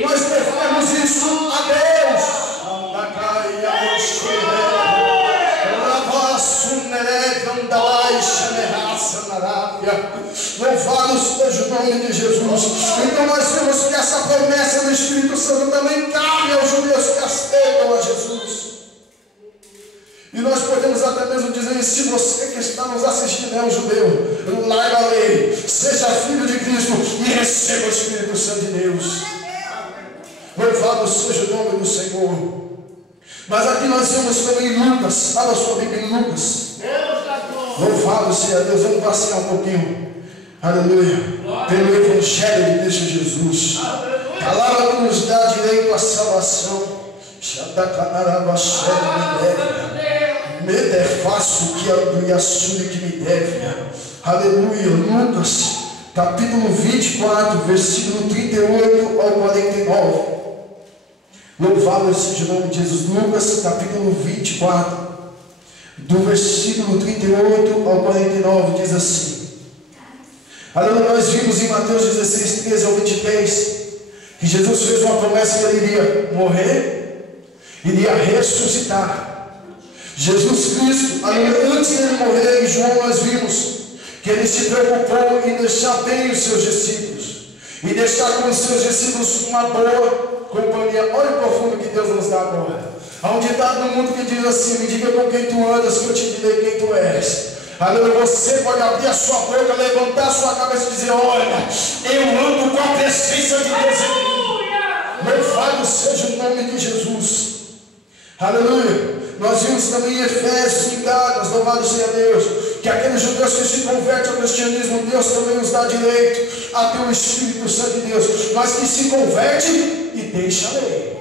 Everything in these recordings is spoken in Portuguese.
Nós devemos isso a Deus. Louvado seja o nome de Jesus. Então nós vemos que essa promessa do Espírito Santo também cabe aos judeus que aceitam a Jesus. E nós podemos até mesmo dizer: se você que está nos assistindo é um judeu, larga a lei, seja filho de Cristo e receba o Espírito Santo de Deus. Louvado seja o nome do Senhor. Mas aqui nós vemos também Lucas. Abra sua Bíblia em Lucas. Louvado seja Deus. Vamos passear um pouquinho. Aleluia. Pelo Evangelho de Cristo Jesus. A palavra que nos dá direito à salvação. Me faço que a sua que me deve. Aleluia. Lucas capítulo 24, versículo 38 ao 49. Louvado seja o nome de Jesus. Lucas capítulo 24, do versículo 38 ao 49, diz assim. Aleluia. Nós vimos em Mateus 16, 13 ao 23, que Jesus fez uma promessa que ele iria morrer, iria ressuscitar. Jesus Cristo, antes dele morrer, em João nós vimos que ele se preocupou em deixar bem os seus discípulos, e deixar com os seus discípulos uma boa companhia. Olha o profundo que Deus nos dá agora. Há um ditado no mundo que diz assim: me diga com quem tu andas, que eu te direi quem tu és. Aleluia. Você pode abrir a sua boca, levantar a sua cabeça e dizer: olha, eu ando com a presença de Deus. Louvado seja o nome de Jesus. Aleluia. Nós vimos também em Efésios e Gálatas, louvado seja Deus, que aqueles judeus que se convertem ao cristianismo, Deus também nos dá direito a ter o Espírito Santo de Deus, mas que se converte e deixa a lei.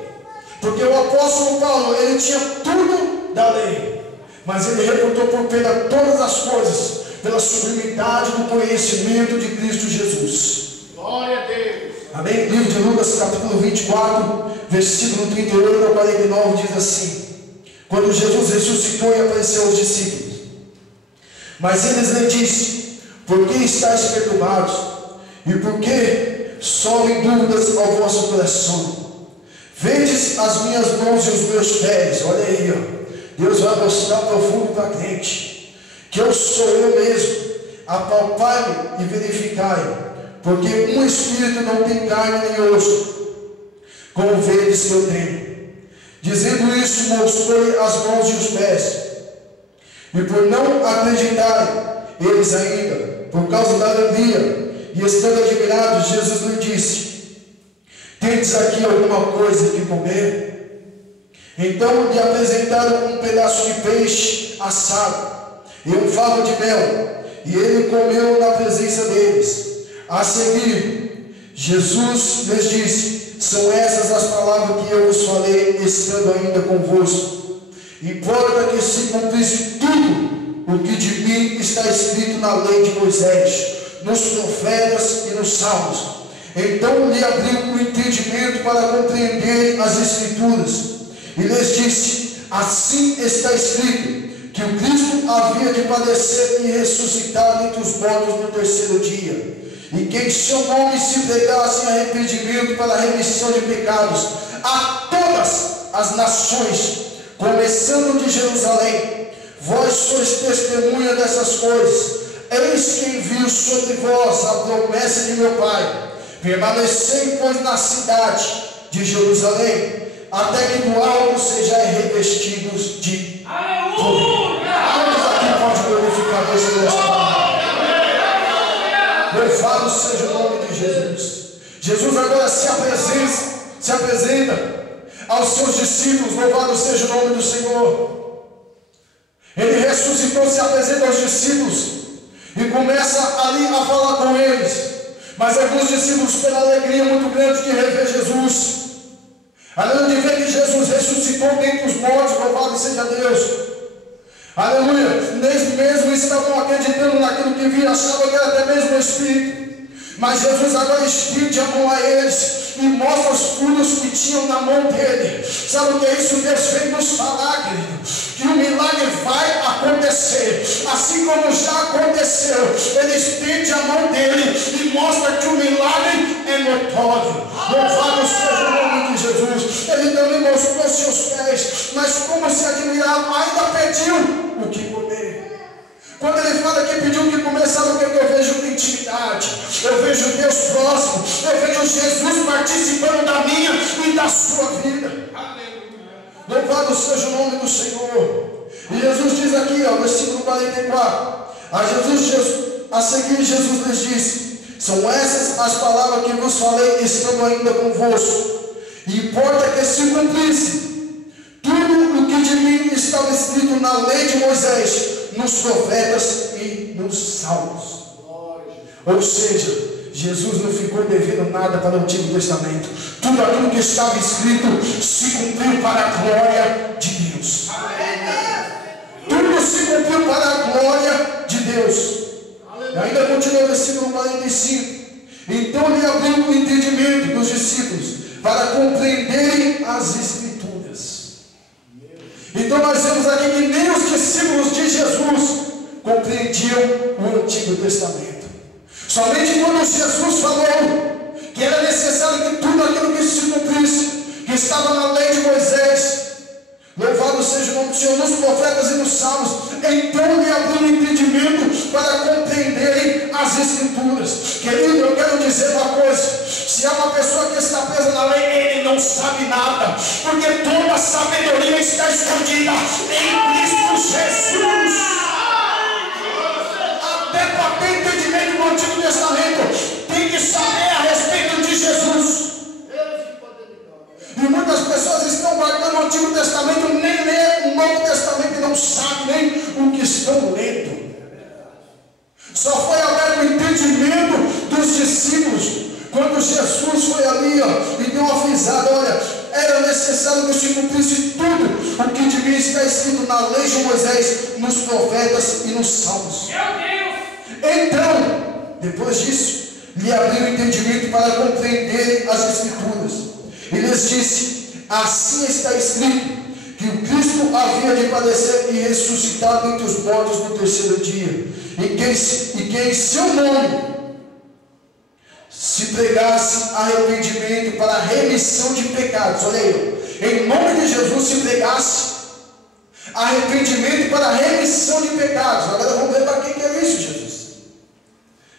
Porque o apóstolo Paulo, ele tinha tudo da lei, mas ele reputou por perda todas as coisas pela sublimidade do conhecimento de Cristo Jesus. Glória a Deus. Amém? Livro de Lucas capítulo 24, versículo 38 ao 49 diz assim: quando Jesus ressuscitou e apareceu aos discípulos, mas eles lhe disseram: por que estáis perturbados? E por que sobem dúvidas ao vosso coração? Vedes as minhas mãos e os meus pés. Olha aí, ó. Deus vai mostrar profundo para a crente que eu sou eu mesmo. Apalpai-me e verificai, porque um espírito não tem carne nem osso, como vedes que eu tenho. Dizendo isso, mostrou-lhe as mãos e os pés. E por não acreditarem eles ainda, por causa da alegria, e estando admirados, Jesus lhe disse: tendes aqui alguma coisa que comer? Então lhe apresentaram um pedaço de peixe assado e um favo de mel, e ele comeu na presença deles. A seguir, Jesus lhes disse: são essas as palavras que eu vos falei, estando ainda convosco. Importa que se cumprisse tudo o que de mim está escrito na lei de Moisés, nos profetas e nos salmos. Então lhe abriu o entendimento para compreender as Escrituras, e lhes disse: assim está escrito, que o Cristo havia de padecer e ressuscitar entre os mortos no terceiro dia, e que em seu nome se pregasse arrependimento para a remissão de pecados a todas as nações, começando de Jerusalém. Vós sois testemunha dessas coisas. Eis que envio sobre vós a promessa de meu Pai. Permanecei, pois, na cidade de Jerusalém, até que do alto sejais revestidos de poder. Quantos aqui pode glorificar Deus por esta palavra? Louvado seja o nome de Jesus. Jesus agora se apresenta aos seus discípulos. Louvado seja o nome do Senhor. Ele ressuscitou, se apresenta aos discípulos e começa ali a falar com eles. Mas alguns discípulos, pela alegria muito grande de rever Jesus, além de ver que Jesus ressuscitou dentre os mortos, louvado seja Deus, aleluia, eles mesmos estavam acreditando naquilo que viram, achavam que era até mesmo o Espírito. Mas Jesus agora estende a mão a eles e mostra os pulos que tinham na mão dele. Sabe o que é isso? Deus veio nos falar, querido, que o milagre vai acontecer, assim como já aconteceu. Ele estende a mão dele e mostra que o milagre é notório. Louvado seja aqui pediu que começasse o que eu vejo intimidade, eu vejo Deus próximo, eu vejo Jesus participando da minha e da sua vida. Louvado seja o nome do Senhor. E Jesus diz aqui, ó, versículo 44, a seguir Jesus lhes disse: são essas as palavras que vos falei estando ainda convosco, e importa que se cumprisse tudo o que de mim estava escrito na lei de Moisés, nos profetas e nos salmos. Ou seja, Jesus não ficou devendo nada para o Antigo Testamento. Tudo aquilo que estava escrito se cumpriu para a glória de Deus. Tudo se cumpriu para a glória de Deus. E ainda continua o versículo 45. Então ele abriu o entendimento dos discípulos para compreenderem as Escrituras. Então nós vemos aqui que nem os discípulos de Jesus compreendiam o Antigo Testamento. Somente quando Jesus falou que era necessário que tudo aquilo que se cumprisse, que estava na lei de Moisés, louvado seja o nome do Senhor, nos profetas e nos salmos, então ele abriu o entendimento para compreenderem as Escrituras. Querido, eu quero dizer uma coisa: se há uma pessoa que está presa na lei, ele não sabe nada, porque toda a sabedoria está escondida em Cristo Jesus. Até para ter entendimento do Antigo Testamento, tem que saber a respeito de Jesus. E muitas pessoas estão guardando o Antigo Testamento, nem lê o Novo Testamento e não sabem nem o que estão lendo. Só foi aberto o entendimento dos discípulos quando Jesus foi ali, ó, e deu uma avisada: olha, era necessário que se cumprisse tudo o que de mim está escrito na lei de Moisés, nos profetas e nos salmos. Então, depois disso, lhe abriu o entendimento para compreender as Escrituras. E lhes disse: assim está escrito, que o Cristo havia de padecer e ressuscitar dentre os mortos no terceiro dia, e que em seu nome se pregasse arrependimento para a remissão de pecados. Olha aí, em nome de Jesus se pregasse arrependimento para a remissão de pecados. Agora vamos ver para que é isso, Jesus.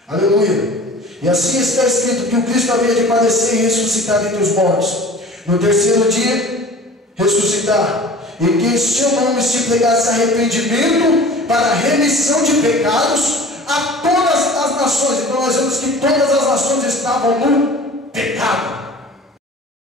Aleluia. E assim está escrito, que o Cristo havia de padecer e ressuscitar dentre os mortos, no terceiro dia ressuscitar, e que em seu nome se pregasse arrependimento para a remissão de pecados a todas as nações. Então nós vemos que todas as nações estavam no